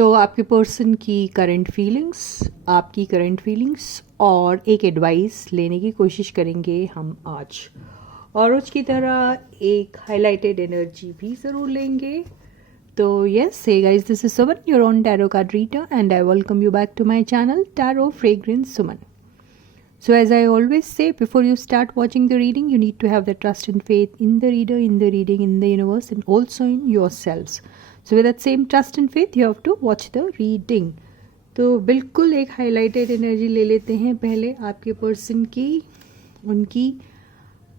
तो आपके पर्सन की करंट फीलिंग्स, आपकी करंट फीलिंग्स और एक एडवाइस लेने की कोशिश करेंगे हम आज। और रोज की तरह एक हाईलाइटेड एनर्जी भी ज़रूर लेंगे। तो yes, hey guys, this is Suman, your own tarot card reader, and I welcome you back to my channel, Tarot Fragrance Suman. So as I always say, before you start watching the reading, you need to have the trust and faith in the reader, in the reading, in the universe, and also in yourselves. So with that same trust and faith, you have to watch the reading. तो बिल्कुल एक highlighted energy ले लेते हैं पहले आपके person की, उनकी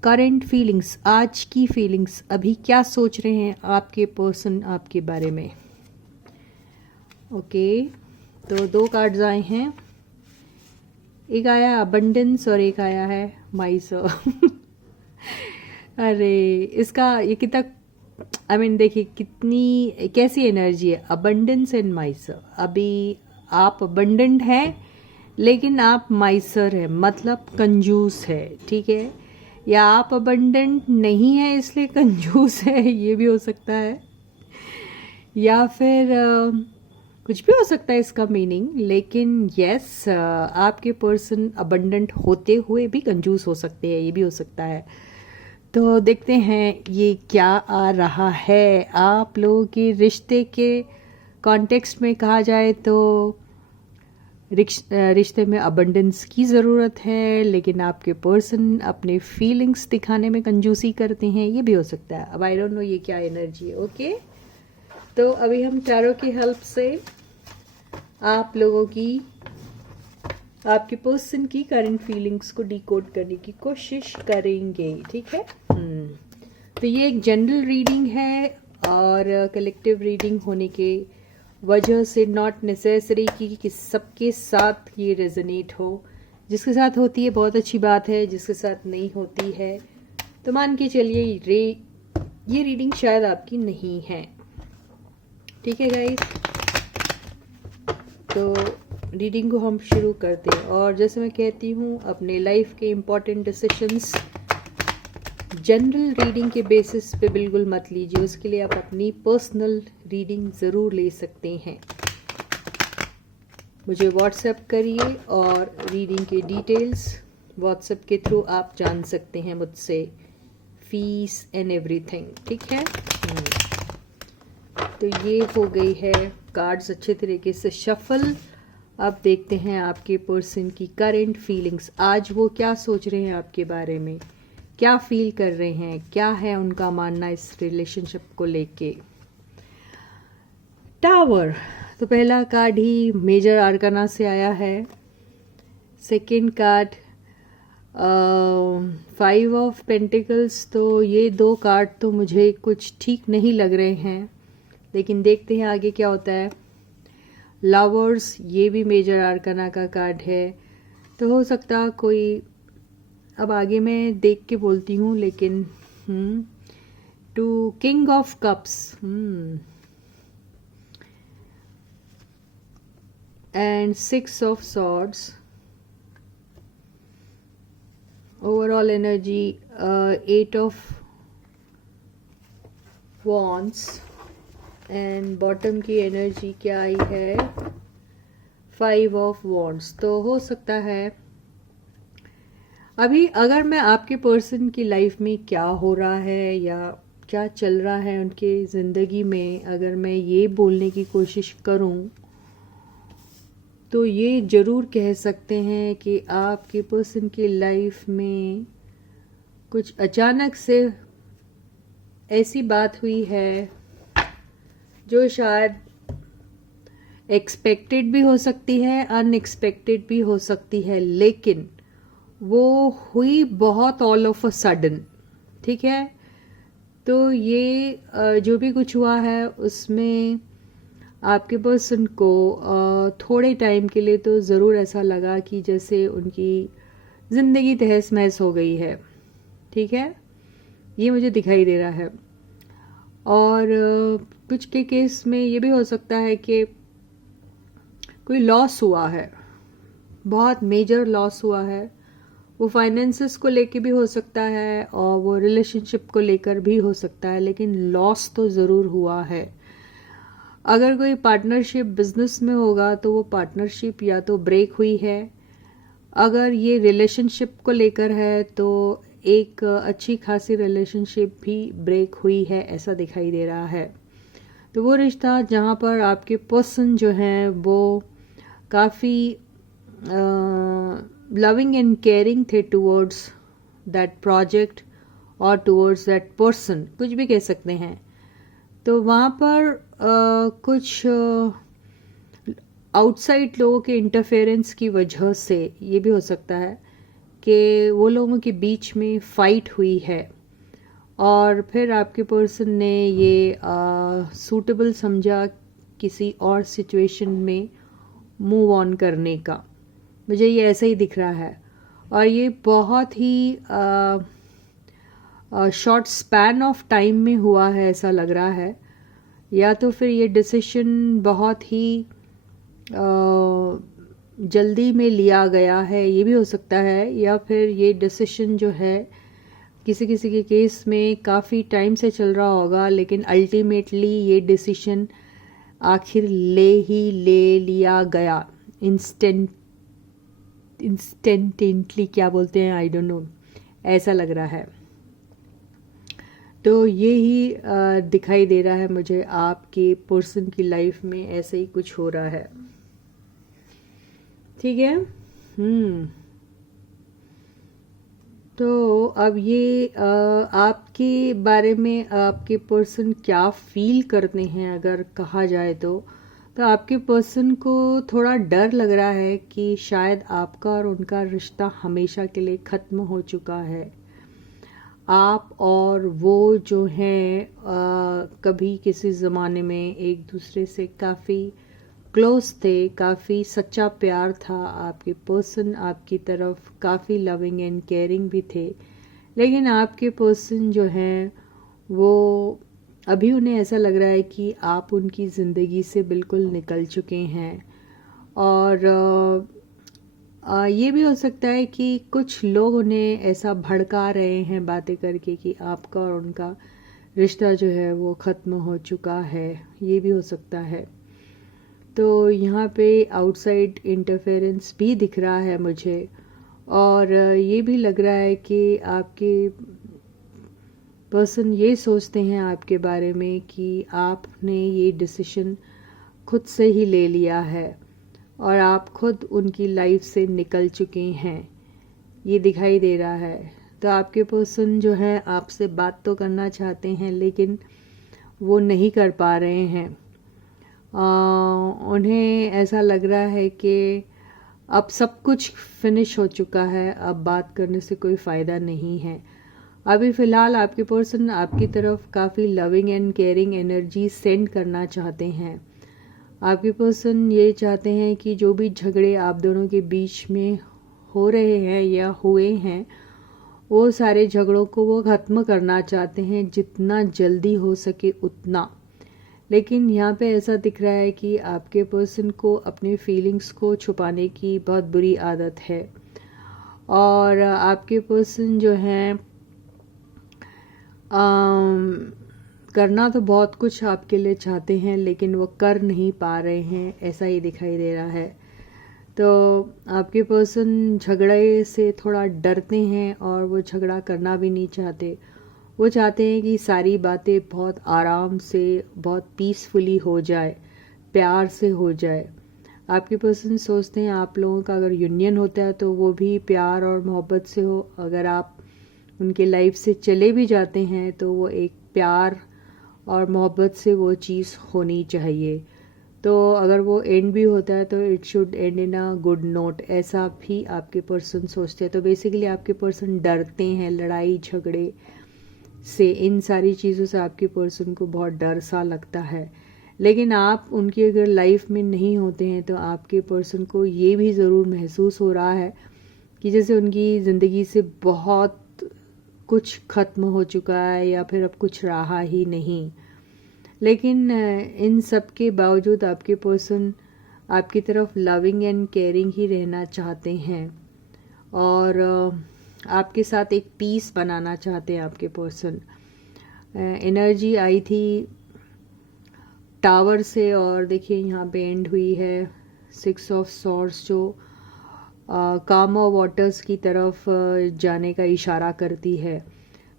करंट फीलिंग्स, आज की फीलिंग्स, अभी क्या सोच रहे हैं आपके पर्सन आपके बारे में। ओके, तो दो कार्ड्स आए हैं, एक आया अबंडेंस और एक आया है माइसर। अरे इसका ये कितना, देखिए कितनी कैसी एनर्जी है, अबंडेंस एंड माइसर। अभी आप अबंडेंट हैं लेकिन आप माइसर है, मतलब कंजूस है, ठीक है। या आप अबंडेंट नहीं है इसलिए कंजूस है, ये भी हो सकता है। या फिर कुछ भी हो सकता है इसका मीनिंग। लेकिन यस, आपके पर्सन अबंडेंट होते हुए भी कंजूस हो सकते हैं, ये भी हो सकता है। तो देखते हैं ये क्या आ रहा है आप लोगों के रिश्ते के कॉन्टेक्स्ट में। कहा जाए तो रिश्ते में अबंडेंस की ज़रूरत है, लेकिन आपके पर्सन अपने फीलिंग्स दिखाने में कंजूसी करते हैं, ये भी हो सकता है। अब आई डोंट नो ये क्या एनर्जी है। ओके, तो अभी हम टैरो की हेल्प से आप लोगों की, आपके पर्सन की करंट फीलिंग्स को डिकोड करने की कोशिश करेंगे, ठीक है। तो ये एक जनरल रीडिंग है और कलेक्टिव रीडिंग होने के वजह से नॉट नेसेसरी कि सबके साथ ये रेजोनेट हो। जिसके साथ होती है बहुत अच्छी बात है, जिसके साथ नहीं होती है तो मान के चलिए ये रीडिंग शायद आपकी नहीं है, ठीक है गाइस। तो रीडिंग को हम शुरू करते हैं। और जैसे मैं कहती हूँ, अपने लाइफ के इम्पोर्टेंट डिसीशंस जनरल रीडिंग के बेसिस पे बिल्कुल मत लीजिए, उसके लिए आप अपनी पर्सनल रीडिंग ज़रूर ले सकते हैं। मुझे व्हाट्सएप करिए और रीडिंग के डिटेल्स व्हाट्सएप के थ्रू आप जान सकते हैं मुझसे, फीस एंड एवरीथिंग, ठीक है। तो ये हो गई है कार्ड्स अच्छे तरीके से शफल। अब देखते हैं आपके पर्सन की करंट फीलिंग्स, आज वो क्या सोच रहे हैं आपके बारे में, क्या फील कर रहे हैं, क्या है उनका मानना इस रिलेशनशिप को लेके। टावर, तो पहला कार्ड ही मेजर आर्काना से आया है। Second card 5 of pentacles. तो ये दो कार्ड तो मुझे कुछ ठीक नहीं लग रहे हैं, लेकिन देखते हैं आगे क्या होता है। लवर्स, ये भी मेजर आर्काना का कार्ड है, तो हो सकता कोई, अब आगे मैं देख के बोलती हूँ, लेकिन two king of cups and 6 of swords. Overall energy 8 of wands and bottom की एनर्जी क्या आई है, 5 ऑफ वॉन्ड्स। तो हो सकता है अभी, अगर मैं आपके पर्सन की लाइफ में क्या हो रहा है या क्या चल रहा है उनके ज़िंदगी में, अगर मैं ये बोलने की कोशिश करूं तो ये ज़रूर कह सकते हैं कि आपके पर्सन की लाइफ में कुछ अचानक से ऐसी बात हुई है जो शायद एक्सपेक्टेड भी हो सकती है, अनएक्सपेक्टेड भी हो सकती है, लेकिन वो हुई बहुत ऑल ऑफ अ सडन, ठीक है। तो ये जो भी कुछ हुआ है उसमें आपके पर्सन को थोड़े टाइम के लिए तो ज़रूर ऐसा लगा कि जैसे उनकी ज़िंदगी तहस महस हो गई है, ठीक है, ये मुझे दिखाई दे रहा है। और कुछ के केस में ये भी हो सकता है कि कोई लॉस हुआ है, बहुत मेजर लॉस हुआ है। वो फाइनेंसेस को लेके भी हो सकता है और वो रिलेशनशिप को लेकर भी हो सकता है, लेकिन लॉस तो ज़रूर हुआ है। अगर कोई पार्टनरशिप बिजनेस में होगा तो वो पार्टनरशिप या तो ब्रेक हुई है, अगर ये रिलेशनशिप को लेकर है तो एक अच्छी खासी रिलेशनशिप भी ब्रेक हुई है, ऐसा दिखाई दे रहा है। तो वो रिश्ता जहाँ पर आपके पर्सन जो हैं वो काफ़ी लविंग एंड केयरिंग थे टुवर्ड्स दैट प्रोजेक्ट और टुवर्ड्स दैट पर्सन, कुछ भी कह सकते हैं। तो वहाँ पर कुछ आउटसाइड लोगों के इंटरफेरेंस की वजह से ये भी हो सकता है कि वो लोगों के बीच में फाइट हुई है और फिर आपके पर्सन ने ये सूटेबल समझा किसी और सिचुएशन में मूव ऑन करने का। मुझे ये ऐसा ही दिख रहा है और ये बहुत ही शॉर्ट स्पैन ऑफ टाइम में हुआ है, ऐसा लग रहा है। या तो फिर ये डिसीजन बहुत ही जल्दी में लिया गया है, ये भी हो सकता है। या फिर ये डिसीजन जो है किसी किसी के केस में काफ़ी टाइम से चल रहा होगा, लेकिन अल्टीमेटली ये डिसीजन आखिर ले लिया गया इंस्टेंटेंटली, क्या बोलते हैं, आई डोंट नो, ऐसा लग रहा है। तो ये ही दिखाई दे रहा है मुझे, आपके पर्सन की लाइफ में ऐसे ही कुछ हो रहा है। ठीक है। तो अब ये आपके बारे में आपके पर्सन क्या फील करते हैं अगर कहा जाए तो आपके पर्सन को थोड़ा डर लग रहा है कि शायद आपका और उनका रिश्ता हमेशा के लिए ख़त्म हो चुका है। आप और वो जो हैं कभी किसी ज़माने में एक दूसरे से काफ़ी क्लोज थे, काफ़ी सच्चा प्यार था, आपके पर्सन आपकी तरफ काफ़ी लविंग एंड केयरिंग भी थे। लेकिन आपके पर्सन जो हैं वो अभी उन्हें ऐसा लग रहा है कि आप उनकी ज़िंदगी से बिल्कुल निकल चुके हैं। और ये भी हो सकता है कि कुछ लोग उन्हें ऐसा भड़का रहे हैं बातें करके कि आपका और उनका रिश्ता जो है वो ख़त्म हो चुका है, ये भी हो सकता है। तो यहाँ पे आउटसाइड इंटरफेरेंस भी दिख रहा है मुझे, और ये भी लग रहा है कि आपके पर्सन ये सोचते हैं आपके बारे में कि आपने ये डिसीजन खुद से ही ले लिया है और आप खुद उनकी लाइफ से निकल चुके हैं, ये दिखाई दे रहा है। तो आपके पर्सन जो है आपसे बात तो करना चाहते हैं लेकिन वो नहीं कर पा रहे हैं। उन्हें ऐसा लग रहा है कि अब सब कुछ फिनिश हो चुका है, अब बात करने से कोई फ़ायदा नहीं है। अभी फ़िलहाल आपके पर्सन आपकी तरफ काफ़ी loving and caring energy send करना चाहते हैं। आपके पर्सन ये चाहते हैं कि जो भी झगड़े आप दोनों के बीच में हो रहे हैं या हुए हैं, वो सारे झगड़ों को वो ख़त्म करना चाहते हैं, जितना जल्दी हो सके उतना। लेकिन यहाँ पे ऐसा दिख रहा है कि आपके पर्सन को अपने फीलिंग्स को छुपाने की बहुत बुरी आदत है। और आपके पर्सन जो हैं करना तो बहुत कुछ आपके लिए चाहते हैं लेकिन वो कर नहीं पा रहे हैं, ऐसा ही दिखाई दे रहा है। तो आपके पर्सन झगड़े से थोड़ा डरते हैं और वो झगड़ा करना भी नहीं चाहते। वो चाहते हैं कि सारी बातें बहुत आराम से, बहुत पीसफुली हो जाए, प्यार से हो जाए। आपके पर्सन सोचते हैं आप लोगों का अगर यूनियन होता है तो वो भी प्यार और मोहब्बत से हो। अगर आप उनके लाइफ से चले भी जाते हैं तो वो एक प्यार और मोहब्बत से वो चीज़ होनी चाहिए। तो अगर वो एंड भी होता है तो it should and in a good note, ऐसा भी आपके पर्सन सोचते हैं। तो बेसिकली आपके पर्सन डरते हैं लड़ाई झगड़े से, इन सारी चीज़ों से आपके पर्सन को बहुत डर सा लगता है। लेकिन आप उनकी अगर लाइफ में नहीं होते हैं तो आपके पर्सन को ये भी ज़रूर महसूस हो रहा है कि जैसे उनकी ज़िंदगी से बहुत कुछ ख़त्म हो चुका है या फिर अब कुछ रहा ही नहीं। लेकिन इन सब के बावजूद आपके पर्सन आपकी तरफ लविंग एंड केयरिंग ही रहना चाहते हैं और आपके साथ एक पीस बनाना चाहते हैं आपके पर्सन। एनर्जी आई थी टावर से, और देखिए यहाँ पे एंड हुई है 6 ऑफ सॉर्ड्स जो कामो वाटर्स की तरफ जाने का इशारा करती है।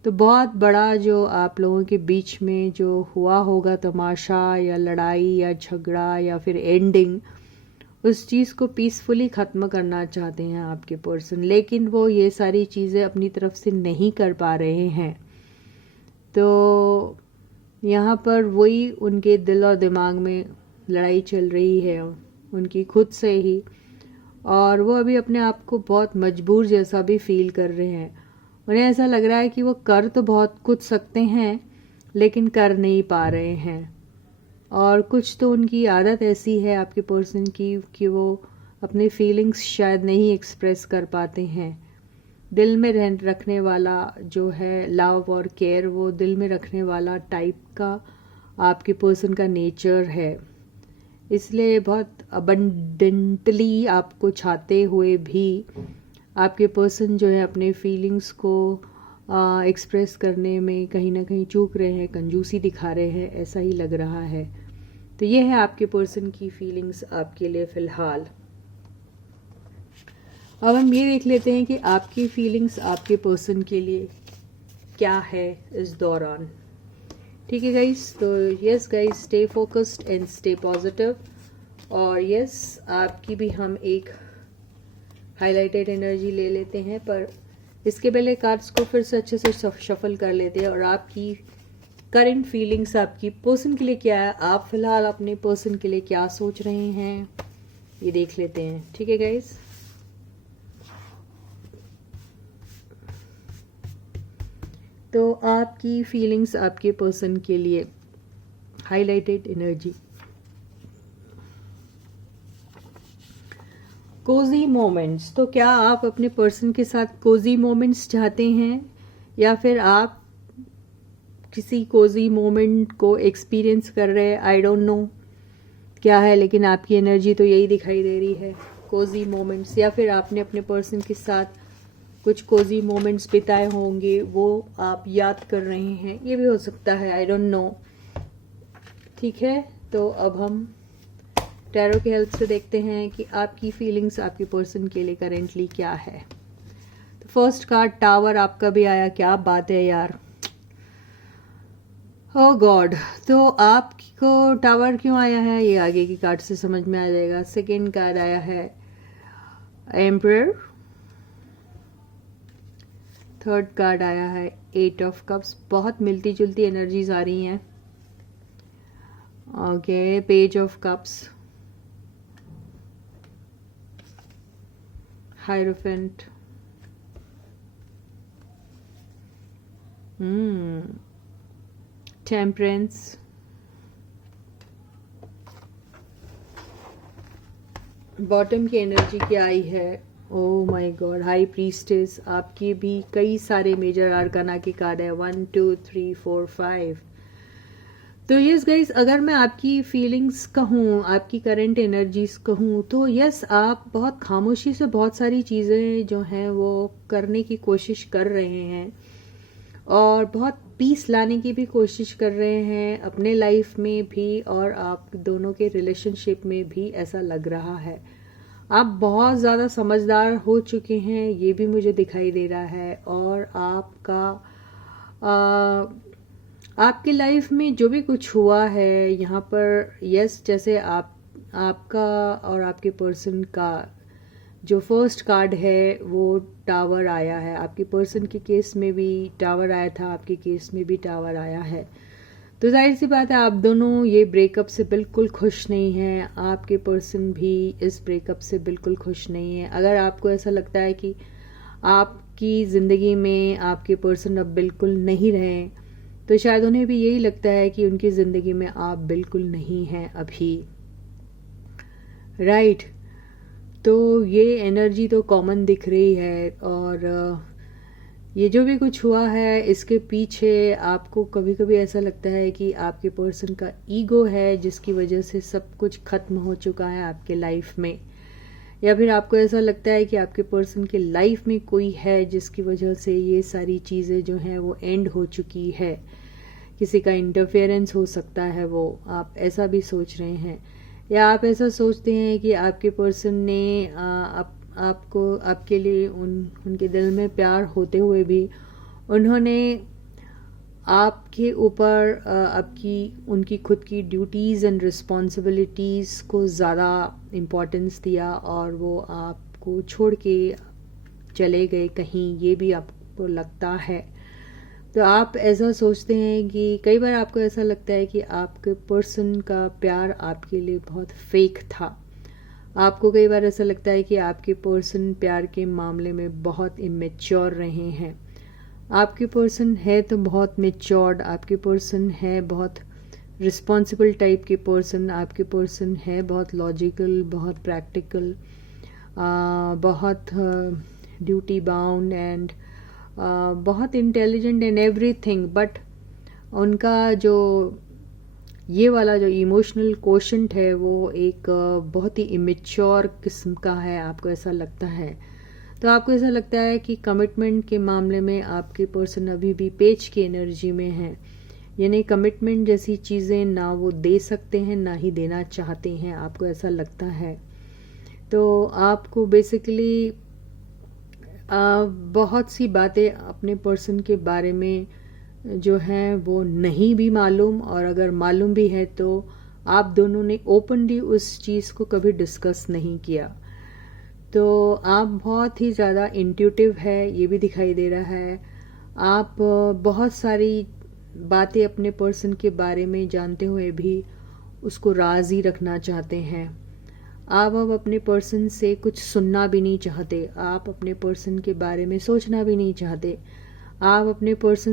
तो बहुत बड़ा जो आप लोगों के बीच में जो हुआ होगा तमाशा या लड़ाई या झगड़ा या फिर एंडिंग, उस चीज़ को पीसफुली ख़त्म करना चाहते हैं आपके पर्सन, लेकिन वो ये सारी चीज़ें अपनी तरफ से नहीं कर पा रहे हैं। तो यहाँ पर वही उनके दिल और दिमाग में लड़ाई चल रही है उनकी खुद से ही, और वो अभी अपने आप को बहुत मजबूर जैसा भी फील कर रहे हैं। उन्हें ऐसा लग रहा है कि वो कर तो बहुत कुछ सकते हैं लेकिन कर नहीं पा रहे हैं, और कुछ तो उनकी आदत ऐसी है आपके पर्सन की कि वो अपने फीलिंग्स शायद नहीं एक्सप्रेस कर पाते हैं। दिल में रखने वाला जो है लव और केयर, वो दिल में रखने वाला टाइप का आपके पर्सन का नेचर है, इसलिए बहुत अबंडेंटली आपको चाहते हुए भी आपके पर्सन जो है अपने फीलिंग्स को एक्सप्रेस करने में कहीं ना कहीं चूक रहे हैं, कंजूसी दिखा रहे हैं, ऐसा ही लग रहा है। तो ये है आपके पर्सन की फीलिंग्स आपके लिए फ़िलहाल। अब हम ये देख लेते हैं कि आपकी फीलिंग्स आपके पर्सन के लिए क्या है इस दौरान। ठीक है गाइस, तो yes guys, stay focused and stay positive. और यस, आपकी भी हम एक हाइलाइटेड एनर्जी ले लेते हैं, पर इसके पहले कार्ड्स को फिर से अच्छे से शफल कर लेते हैं और आपकी करंट फीलिंग्स आपकी पर्सन के लिए क्या है, आप फिलहाल अपने पर्सन के लिए क्या सोच रहे हैं, ये देख लेते हैं। ठीक है गाइस, तो आपकी फीलिंग्स आपके पर्सन के लिए हाइलाइटेड एनर्जी। कोजी मोमेंट्स, तो क्या आप अपने पर्सन के साथ कोजी मोमेंट्स चाहते हैं या फिर आप किसी कोजी मोमेंट को एक्सपीरियंस कर रहे हैं? आई डोंट नो क्या है, लेकिन आपकी एनर्जी तो यही दिखाई दे रही है, कोजी मोमेंट्स। या फिर आपने अपने पर्सन के साथ कुछ कोजी मोमेंट्स बिताए होंगे, वो आप याद कर रहे हैं, ये भी हो सकता है, आई डोंट नो। ठीक है, तो अब हम टैरो की हेल्प से देखते हैं कि आपकी फीलिंग्स आपके पर्सन के लिए करेंटली क्या है। तो फर्स्ट कार्ड टावर आपका भी आया, क्या बात है यार, ओह गॉड। तो आपको टावर क्यों आया है ये आगे की कार्ड से समझ में आ जाएगा। सेकेंड कार्ड आया है एम्परर, थर्ड कार्ड आया है 8 ऑफ कप्स, बहुत मिलती जुलती एनर्जीज आ रही हैं। Okay, page of cups, hierophant, temperance, bottom की एनर्जी क्या आई है, oh my God, high priestess. आपकी भी कई सारे मेजर आर्काना के कार्ड है, 1 2 3 4 5। तो यस गाइस, अगर मैं आपकी फीलिंग्स कहूँ, आपकी करंट एनर्जीज कहूँ, तो यस, आप बहुत खामोशी से बहुत सारी चीज़ें जो हैं वो करने की कोशिश कर रहे हैं और बहुत पीस लाने की भी कोशिश कर रहे हैं अपने लाइफ में भी, और आप दोनों के रिलेशनशिप में भी ऐसा लग रहा है। आप बहुत ज़्यादा समझदार हो चुके हैं, ये भी मुझे दिखाई दे रहा है। और आपकी लाइफ में जो भी कुछ हुआ है यहाँ पर, यस, जैसे आपका और आपके पर्सन का जो फर्स्ट कार्ड है वो टावर आया है, आपके पर्सन के केस में भी टावर आया था, आपके केस में भी टावर आया है। तो जाहिर सी बात है आप दोनों ये ब्रेकअप से बिल्कुल खुश नहीं हैं, आपके पर्सन भी इस ब्रेकअप से बिल्कुल खुश नहीं है। अगर आपको ऐसा लगता है कि आपकी ज़िंदगी में आपके पर्सन अब बिल्कुल नहीं रहे, तो शायद उन्हें भी यही लगता है कि उनकी ज़िंदगी में आप बिल्कुल नहीं हैं अभी, राइट। तो ये एनर्जी तो कॉमन दिख रही है, और ये जो भी कुछ हुआ है इसके पीछे आपको कभी कभी ऐसा लगता है कि आपके पर्सन का ईगो है जिसकी वजह से सब कुछ खत्म हो चुका है आपके लाइफ में, या फिर आपको ऐसा लगता है कि आपके पर्सन के लाइफ में कोई है जिसकी वजह से ये सारी चीज़ें जो हैं वो एंड हो चुकी है, किसी का इंटरफेरेंस हो सकता है, वो आप ऐसा भी सोच रहे हैं, या आप ऐसा सोचते हैं कि आपके पर्सन ने आपको आपके लिए उनके दिल में प्यार होते हुए भी उन्होंने आपके ऊपर आपकी उनकी खुद की ड्यूटीज़ एंड रिस्पॉन्सिबिलिटीज़ को ज़्यादा इम्पोर्टेंस दिया और वो आपको छोड़ के चले गए कहीं, ये भी आपको लगता है। तो आप ऐसा सोचते हैं कि कई बार आपको ऐसा लगता है कि आपके पर्सन का प्यार आपके लिए बहुत फेक था। आपको कई बार ऐसा लगता है कि आपके पर्सन प्यार के मामले में बहुत इमेच्योर रहे हैं। आपके पर्सन है तो बहुत मेच्योर्ड, आपके पर्सन है बहुत रिस्पॉन्सिबल टाइप के पर्सन, आपके पर्सन है बहुत लॉजिकल, बहुत प्रैक्टिकल, बहुत ड्यूटी बाउंड एंड बहुत इंटेलिजेंट एंड एवरीथिंग, बट उनका जो ये वाला जो इमोशनल कोशेंट है वो एक बहुत ही इमेच्योर किस्म का है, आपको ऐसा लगता है। तो आपको ऐसा लगता है कि कमिटमेंट के मामले में आपके पर्सन अभी भी पेच की एनर्जी में है, यानी कमिटमेंट जैसी चीज़ें ना वो दे सकते हैं ना ही देना चाहते हैं, आपको ऐसा लगता है। तो आपको बेसिकली बहुत सी बातें अपने पर्सन के बारे में जो हैं वो नहीं भी मालूम, और अगर मालूम भी है तो आप दोनों ने ओपनली उस चीज़ को कभी डिस्कस नहीं किया। तो आप बहुत ही ज़्यादा इंट्यूटिव है, ये भी दिखाई दे रहा है। आप बहुत सारी बातें अपने पर्सन के बारे में जानते हुए भी उसको राज़ ही रखना चाहते हैं। आप अब अपने पर्सन से कुछ सुनना भी नहीं चाहते, आप अपने पर्सन के बारे में सोचना भी नहीं चाहते, आप अपने पर्सन